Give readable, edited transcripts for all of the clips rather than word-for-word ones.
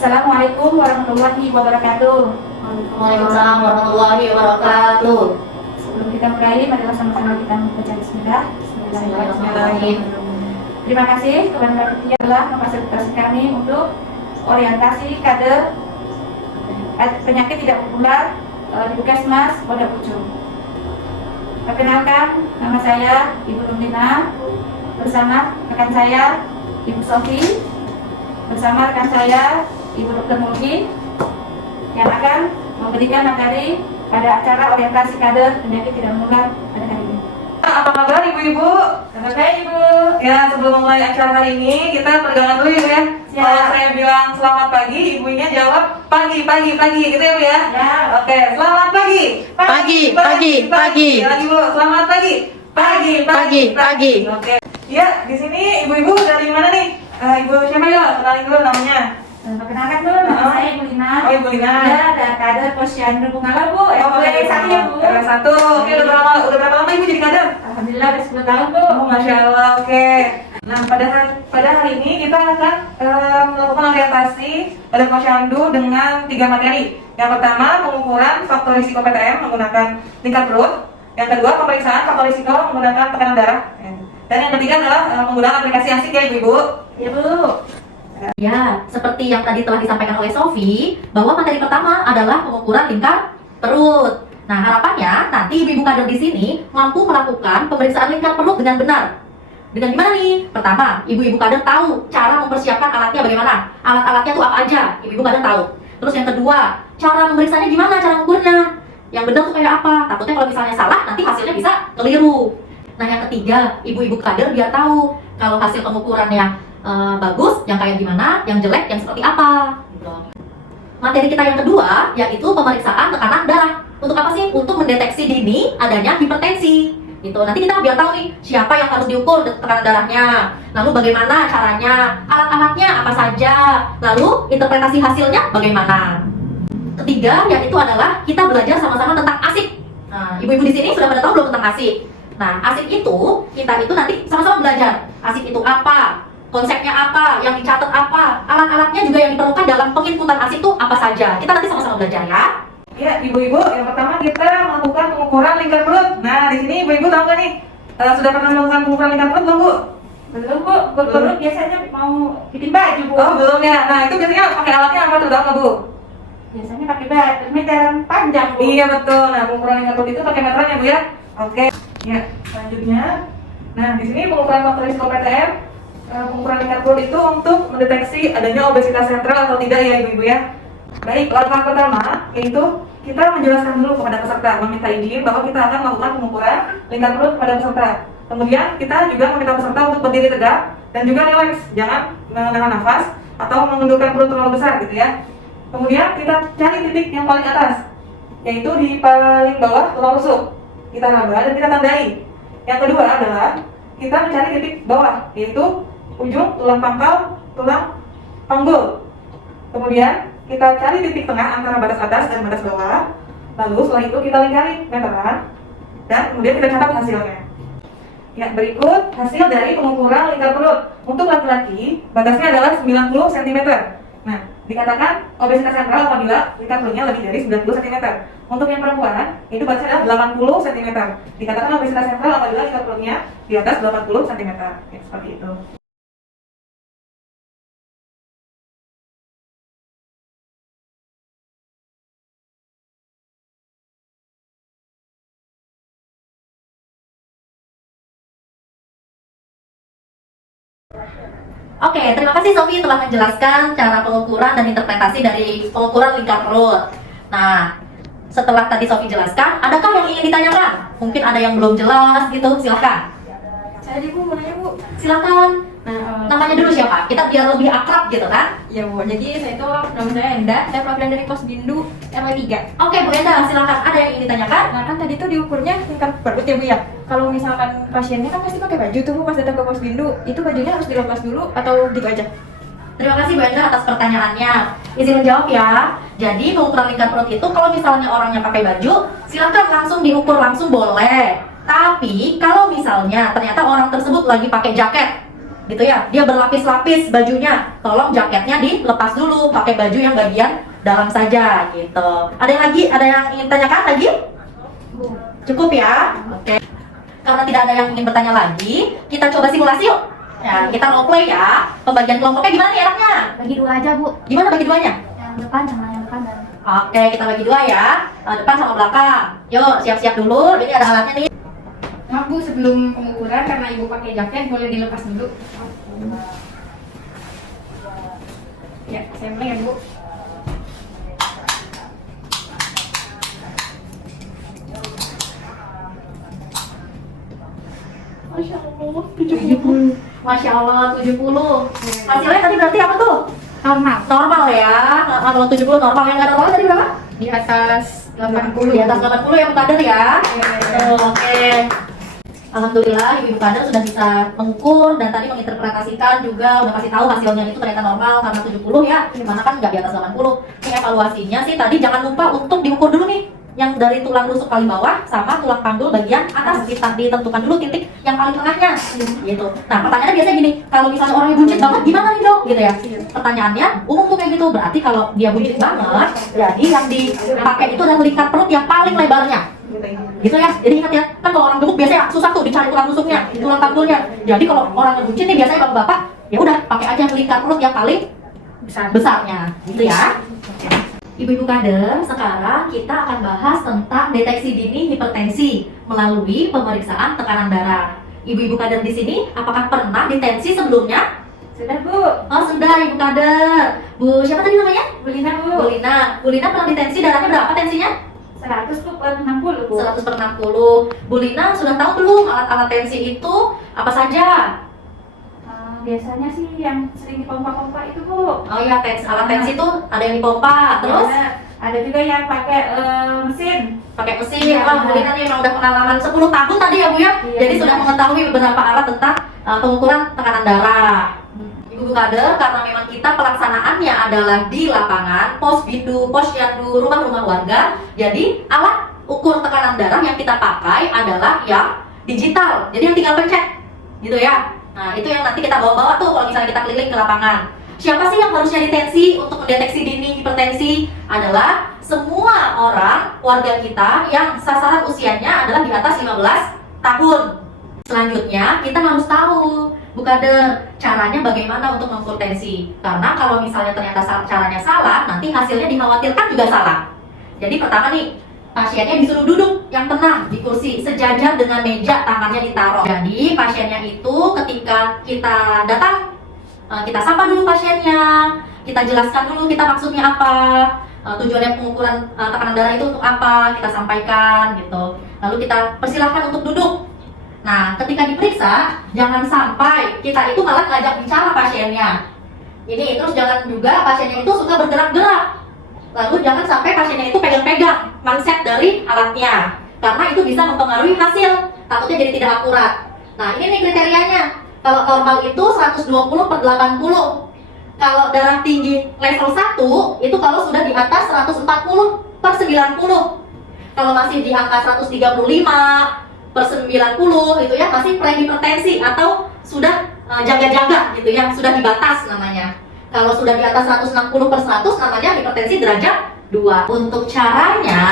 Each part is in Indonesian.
Assalamualaikum warahmatullahi wabarakatuh. Waalaikumsalam warahmatullahi wabarakatuh. Sebelum kita mulai, marilah sama-sama kita membaca bismillah. Bismillahirrahmanirrahim. Terima kasih kepada panitia telah memfasilitasi kami untuk orientasi kader penyakit tidak populer di Puskesmas Pondok Ujung. Perkenalkan, nama saya Ibu Nurlina bersama rekan saya Ibu Sofi, bersama rekan saya Ibu Dr. Mulki yang akan memberikan materi pada acara orientasi kader penyakit tidak menular pada hari ini. Apa kabar ibu-ibu? Selamat pagi Ibu. Ya, sebelum mulai acara hari ini kita pegangan dulu ya. Ya. Kalau saya bilang selamat pagi, ibunya jawab pagi gitu ya Bu ya? Ya. Oke, selamat pagi. Pagi. Lagi Bu, selamat pagi. Pagi. Oke. Ya, di sini ibu-ibu dari mana nih? Ibu siapa ya? Kenalin dulu namanya. Perkenalkan dulu, nama saya Ibu Lina. Oh, Ibu Lina. Ya, ada kader Posyandu Bungalar Bu. RW 1 ya Bu. RW 1. Oke, udah berapa lama ibu jadi kader? Alhamdulillah udah 10 tahun Bu. Oh, Masya Allah, oke. Nah, pada hari ini kita akan melakukan orientasi pada Posyandu dengan 3 materi. Yang pertama, pengukuran faktor risiko PTM menggunakan tingkat perut. Yang kedua, pemeriksaan faktor risiko menggunakan tekanan darah. Dan yang ketiga adalah menggunakan aplikasi asik ya ibu-ibu. Ya Bu. Ya, seperti yang tadi telah disampaikan oleh Sofi, bahwa materi pertama adalah pengukuran lingkar perut. Nah, harapannya nanti ibu-ibu kader di sini mampu melakukan pemeriksaan lingkar perut dengan benar. Dengan gimana nih? Pertama, ibu-ibu kader tahu cara mempersiapkan alatnya bagaimana. Alat-alatnya tuh apa aja, ibu-ibu kader tahu. Terus yang kedua, cara memeriksanya gimana, cara mengukurnya. Yang benar tuh kayak apa? Takutnya kalau misalnya salah, nanti hasilnya bisa keliru. Nah, yang ketiga, ibu-ibu kader biar tahu kalau hasil pengukurannya bagus, yang kayak gimana, yang jelek, yang seperti apa. Gitu. Materi kita yang kedua yaitu pemeriksaan tekanan darah. Untuk apa sih? Untuk mendeteksi dini adanya hipertensi. Gitu. Nanti kita biar tahu nih siapa yang harus diukur tekanan darahnya. Lalu bagaimana caranya, alat-alatnya apa saja. Lalu interpretasi hasilnya bagaimana. Ketiga yaitu adalah kita belajar sama-sama tentang ASIK. Nah, ibu-ibu di sini sudah pada tahu belum tentang ASIK? Nah, ASIK itu kita itu nanti sama-sama belajar. ASIK itu apa? Konsepnya apa, yang dicatat apa, alat-alatnya juga yang diperlukan dalam penginputan ASIK itu apa saja. Kita nanti sama-sama belajar ya. Ya, ibu-ibu, yang pertama kita melakukan pengukuran lingkar perut. Nah, di sini ibu-ibu tahu nggak nih? Sudah pernah melakukan pengukuran lingkar perut belum Bu? Belum Bu, perut biasanya mau bikin baju Bu. Oh, belum ya. Nah, itu biasanya pakai alatnya apa tuh, tahu nggak Bu? Biasanya pakai meter panjang Bu. Iya betul. Nah, pengukuran lingkar perut itu pakai meteran ya Bu ya. Oke. Ya, selanjutnya. Nah, di sini pengukuran faktor risiko PTM. Pengukuran lingkar perut itu untuk mendeteksi adanya obesitas sentral atau tidak ya ibu-ibu ya. Baik, langkah pertama yaitu kita menjelaskan dulu kepada peserta, meminta izin bahwa kita akan melakukan pengukuran lingkar perut kepada peserta. Kemudian kita juga meminta peserta untuk berdiri tegak dan juga rileks, jangan menahan nafas atau menundukkan perut terlalu besar gitu ya. Kemudian kita cari titik yang paling atas, yaitu di paling bawah tulang rusuk. Kita raba dan kita tandai. Yang kedua adalah kita mencari titik bawah, yaitu ujung tulang pangkal, tulang panggul. Kemudian kita cari titik tengah antara batas atas dan batas bawah. Lalu setelah itu kita lingkari meteran dan kemudian kita catat hasilnya. Ya, berikut hasil dari pengukuran lingkar perut. Untuk laki-laki batasnya adalah 90 cm. Nah, dikatakan obesitas sentral apabila lingkar perutnya lebih dari 90 cm. Untuk yang perempuan itu batasnya adalah 80 cm. Dikatakan obesitas sentral apabila lingkar perutnya di atas 80 cm. Ya, seperti itu. Oke, terima kasih Sofi telah menjelaskan cara pengukuran dan interpretasi dari pengukuran lingkar perut. Nah, setelah tadi Sofi jelaskan, adakah yang ingin ditanyakan? Mungkin ada yang belum jelas gitu, silakan. Saya Bu, mau nanya Bu. Silakan. Namanya dulu siapa? Kita biar lebih akrab gitu kan? Ya Bu, jadi saya itu nama saya Enda, saya perwakilan dari Posbindu RW 3. Oke Bu Enda, silakan. Ada yang ingin ditanyakan? Nah kan tadi tuh diukurnya lingkar perut ya Bu ya. Kalau misalkan pasiennya kan pasti pakai baju tuh Bu pas datang ke Posbindu, itu bajunya harus dilepas dulu atau gitu aja? Terima kasih Bu Enda atas pertanyaannya. Izin menjawab ya. Jadi pengukuran lingkar perut itu kalau misalnya orangnya pakai baju, silakan langsung diukur langsung boleh. Tapi kalau misalnya ternyata orang tersebut lagi pakai jaket, gitu ya. Dia berlapis-lapis bajunya. Tolong jaketnya dilepas dulu, pakai baju yang bagian dalam saja gitu. Ada yang lagi? Ada yang ingin tanyakan lagi? Cukup ya? Oke. Karena tidak ada yang ingin bertanya lagi, kita coba simulasi yuk. Ya, kita role play ya. Pembagian kelompoknya gimana nih enaknya? Bagi dua aja, Bu. Gimana bagi duanya? Yang depan sama yang depan dan Oke, kita bagi dua ya. Depan sama belakang. Yuk, siap-siap dulu. Ini ada alatnya nih. Maaf Bu, sebelum pengukuran karena Ibu pakai jaket boleh dilepas dulu. Ya, saya mulai ya Bu. Masya Allah, 70. Masya Allah, 70. Hasilnya tadi berarti apa tuh? Normal. Normal ya. Kalau 70 normal, yang nggak normal tadi berapa? Di atas 80. Di atas 80 ya Bu Kader ya. Iya. Oke. Alhamdulillah Ibu Kader sudah bisa mengukur dan tadi menginterpretasikan juga udah kasih tahu hasilnya itu ternyata normal karena 70 ya. Dimana kan nggak di atas 80. Ini evaluasinya sih tadi jangan lupa untuk diukur dulu nih. Yang dari tulang rusuk paling bawah sama tulang panggul bagian atas kita ditentukan dulu titik yang paling tengahnya gitu. Nah pertanyaannya biasanya gini, kalau misalnya orangnya buncit banget gimana nih dok gitu ya. Pertanyaannya umum tuh kayak gitu, berarti kalau dia buncit banget jadi yang dipakai itu adalah lingkar perut yang paling lebarnya gitu ya. Jadi ingat ya, kan kalau orang gemuk biasanya susah tuh dicari tulang rusuknya, tulang panggulnya. Jadi kalau orang yang buncit nih biasanya bapak-bapak ya udah pakai aja lingkar perut yang paling besarnya gitu ya. Ibu-ibu kader, sekarang kita akan bahas tentang deteksi dini hipertensi melalui pemeriksaan tekanan darah. Ibu-ibu kader di sini, apakah pernah ditensi sebelumnya? Sudah Bu. Oh sudah Ibu kader. Bu siapa tadi namanya? Bu Lina Bu. Bu Lina. Bu Lina pernah ditensi, darahnya berapa tensinya? 100 Bu per 60 Bu. 100 per 60. Bu Lina sudah tahu belum alat-alat tensi itu apa saja? Biasanya sih yang sering dipompa-pompa itu Bu. Oh iya, alat tensi itu ada yang dipompa, terus Ya, ada juga yang pakai mesin. pakai mesin. Iya, Wah, Bu benar. Lina nih memang udah pengalaman 10 tahun tadi ya Bu ya. Iya, Jadi benar. sudah mengetahui beberapa alat tentang pengukuran tekanan darah. Ibu kader, karena memang kita pelaksanaannya adalah di lapangan, pos bidu, posyandu, rumah-rumah warga. Jadi alat ukur tekanan darah yang kita pakai adalah yang digital. Jadi yang tinggal pencet, gitu ya. Nah itu yang nanti kita bawa-bawa tuh kalau misalnya kita keliling ke lapangan. Siapa sih yang harusnya ditensi untuk mendeteksi dini hipertensi? Adalah semua orang warga kita yang sasaran usianya adalah di atas 15 tahun. Selanjutnya kita harus tahu Bu Kader, caranya bagaimana untuk mengukur tensi. Karena kalau misalnya ternyata caranya salah, nanti hasilnya dikhawatirkan juga salah. Jadi pertama nih, pasiennya disuruh duduk yang tenang di kursi sejajar dengan meja, tangannya ditaruh. Jadi pasiennya itu ketika kita datang, kita sapa dulu pasiennya, kita jelaskan dulu kita maksudnya apa, tujuannya pengukuran tekanan darah itu untuk apa, kita sampaikan gitu. Lalu kita persilahkan untuk duduk. Nah, ketika diperiksa, jangan sampai kita itu malah ngajak bicara pasiennya. Ini terus jangan juga pasiennya itu suka bergerak-gerak. Lalu jangan sampai pasiennya itu pegang-pegang manset dari alatnya, karena itu bisa mempengaruhi hasil, takutnya jadi tidak akurat. Nah ini nih kriterianya, kalau normal itu 120 per 80. Kalau darah tinggi level 1, itu kalau sudah di atas 140 per 90. Kalau masih di angka 135 per 90, itu ya masih prehipertensi atau sudah jaga-jaga gitu ya, sudah di batas namanya. Kalau sudah di atas 160 per 100 namanya hipertensi derajat 2. Untuk caranya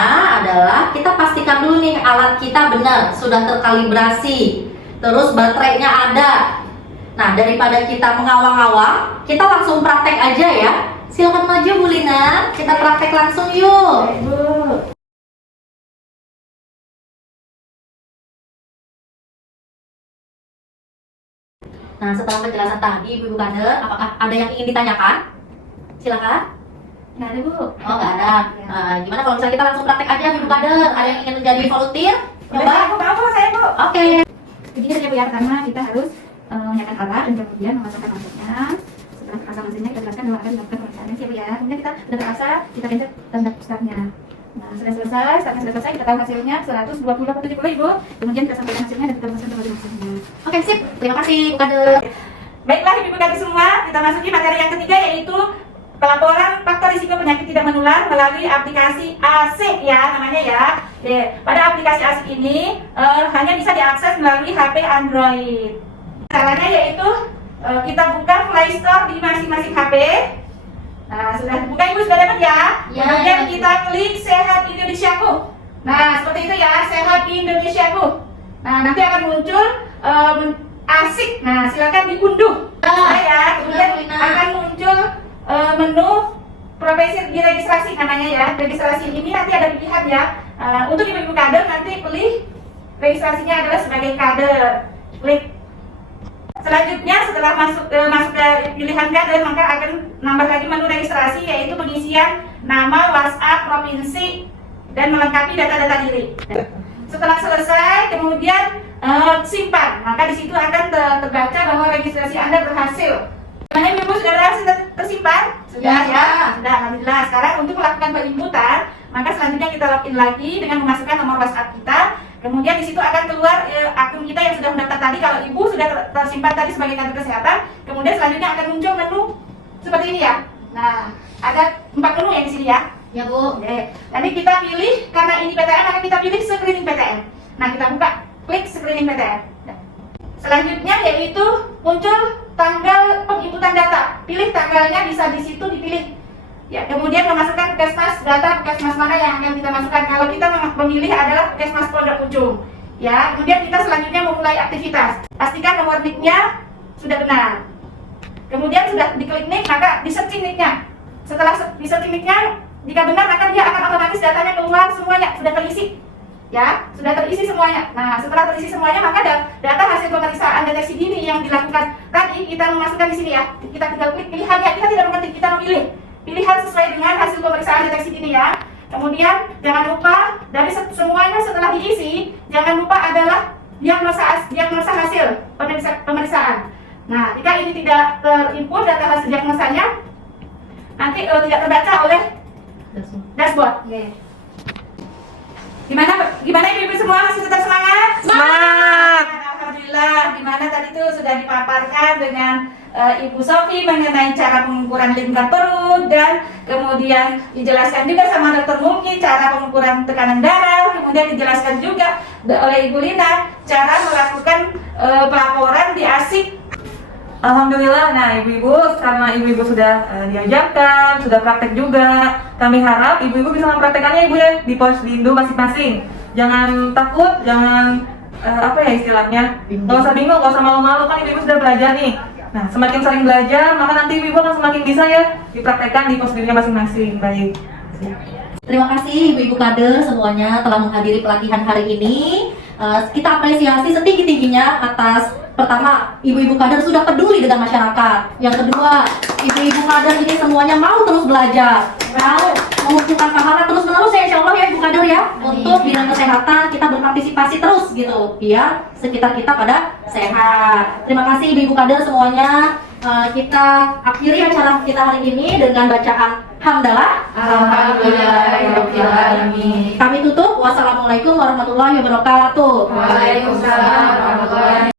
adalah kita pastikan dulu nih alat kita benar, sudah terkalibrasi, terus baterainya ada. Nah daripada kita mengawang-awang, kita langsung praktek aja ya. Silakan maju Bu Lina, kita praktek langsung yuk. Bu. Nah setelah penjelasan tadi Ibu kader, apakah ada yang ingin ditanyakan? Silakan. Nggak ada Bu. Oh nggak ada. Gimana kalau misalnya kita langsung praktek aja Ibu kader? Ada yang ingin menjadi volunteer? Coba. Mau saya Bu. Oke. Begini saja Bu ya, karena kita harus menyiapkan alat dan kemudian memasukkan masuknya. Setelah pasang mesinnya kita jelaskan bahwa akan dilakukan pemeriksaannya siapa ya. Kemudian kita sudah terpaksa, kita pencet tanda startnya. Nah sudah selesai, startnya sudah selesai, kita tahu hasilnya 120 per 70 Ibu. Kemudian kita sampaikan hasilnya dan kita masukkan ke hasilnya. Oke sip. Terima kasih Bu kader. Baiklah Ibu kader semua, kita masuki materi yang ketiga yaitu pelaporan faktor risiko penyakit tidak menular melalui aplikasi ASIK ya namanya ya. Pada aplikasi ASIK ini hanya bisa diakses melalui HP Android. Caranya yaitu kita buka Play Store di masing-masing HP. Nah, sudah dibuka Ibu, sudah dapat ya? Ya. Kemudian kita klik Sehat Indonesiaku. Nah, seperti itu ya, Sehat Indonesiaku. Nah, nanti akan muncul asik. Nah, silakan diunduh. Ya, kemudian akan muncul menu profesi diregistrasi namanya ya. Registrasi ini nanti ada pilihan ya. Untuk ibu-ibu kader nanti pilih registrasinya adalah sebagai kader. Klik. Selanjutnya setelah masuk ke pilihan kader maka akan nambah lagi menu registrasi yaitu pengisian nama, WhatsApp, provinsi dan melengkapi data-data diri. Setelah selesai kemudian simpan, maka di situ akan terbaca bahwa registrasi Anda berhasil. Gimana Ibu sudah berhasil tersimpan? Sudah ya? Sudah, alhamdulillah. Sekarang untuk melakukan penginputan, maka selanjutnya kita login lagi dengan memasukkan nomor WhatsApp kita. Kemudian di situ akan keluar akun kita yang sudah mendaftar tadi. Kalau Ibu sudah tersimpan tadi sebagai kader kesehatan, kemudian selanjutnya akan muncul menu seperti ini ya. Nah, ada 4 menu ya di sini ya. Ya Bu. Oke. Nanti kita pilih karena ini PTM maka kita pilih screening PTM. Nah, kita buka, klik screening PTM. Selanjutnya yaitu muncul tanggal penginputan data. Pilih tanggalnya, bisa di situ dipilih. Ya, kemudian memasukkan puskesmas, data puskesmas mana yang akan kita masukkan. Kalau kita memilih adalah puskesmas Pondok Pucung. Ya, kemudian kita selanjutnya memulai aktivitas. Pastikan nomor NIK-nya sudah benar. Kemudian sudah diklik NIK, maka di searching NIK-nya. Setelah di searching NIK-nya, jika benar maka dia akan otomatis datanya keluar semuanya, sudah terisi. Ya, sudah terisi semuanya. Nah, setelah terisi semuanya maka data hasil pemeriksaan deteksi dini yang dilakukan tadi kita memasukkan di sini ya. Kita tinggal klik pilihannya, kita tidak mengetik, kita memilih pilihan sesuai dengan hasil pemeriksaan deteksi dini ya. Kemudian jangan lupa dari semuanya setelah diisi, jangan lupa adalah diagnosa hasil pemeriksaan. Nah, jika ini tidak terinput data hasil diagnosanya, nanti tidak terbaca oleh dashboard. Gimana ibu-ibu semua, masih tetap semangat? Semangat! Alhamdulillah, dimana tadi itu sudah dipaparkan dengan Ibu Sofi mengenai cara pengukuran lingkar perut dan kemudian dijelaskan juga sama Dr. Mungki cara pengukuran tekanan darah, kemudian dijelaskan juga oleh Ibu Lina cara melakukan pelaporan di ASIK. Alhamdulillah, nah ibu-ibu karena ibu-ibu sudah diajarkan, sudah praktek juga. Kami harap ibu-ibu bisa mempraktekannya ibu ya di Posdindo masing-masing. Jangan takut, jangan apa ya istilahnya, nggak usah bingung, nggak usah malu-malu kan ibu-ibu sudah belajar nih. Nah semakin sering belajar maka nanti ibu-ibu akan semakin bisa ya dipraktekkan di Posdindo masing-masing. Baik. Terima kasih ibu-ibu kader semuanya telah menghadiri pelatihan hari ini. Kita apresiasi setinggi-tingginya atas pertama, ibu-ibu kader sudah peduli dengan masyarakat. Yang kedua, ibu-ibu kader ini semuanya mau terus belajar, mau mengumpulkan pahala terus-menerus ya insya Allah ya ibu kader ya. Untuk bidang kesehatan kita berpartisipasi terus gitu, biar sekitar kita pada sehat. Terima kasih ibu-ibu kader semuanya. Kita akhiri acara kita hari ini dengan bacaan hamdalah. Alhamdulillahirobbilalamin. Kami tutup. Wassalamualaikum warahmatullahi wabarakatuh. Waalaikumsalam warahmatullahi wabarakatuh.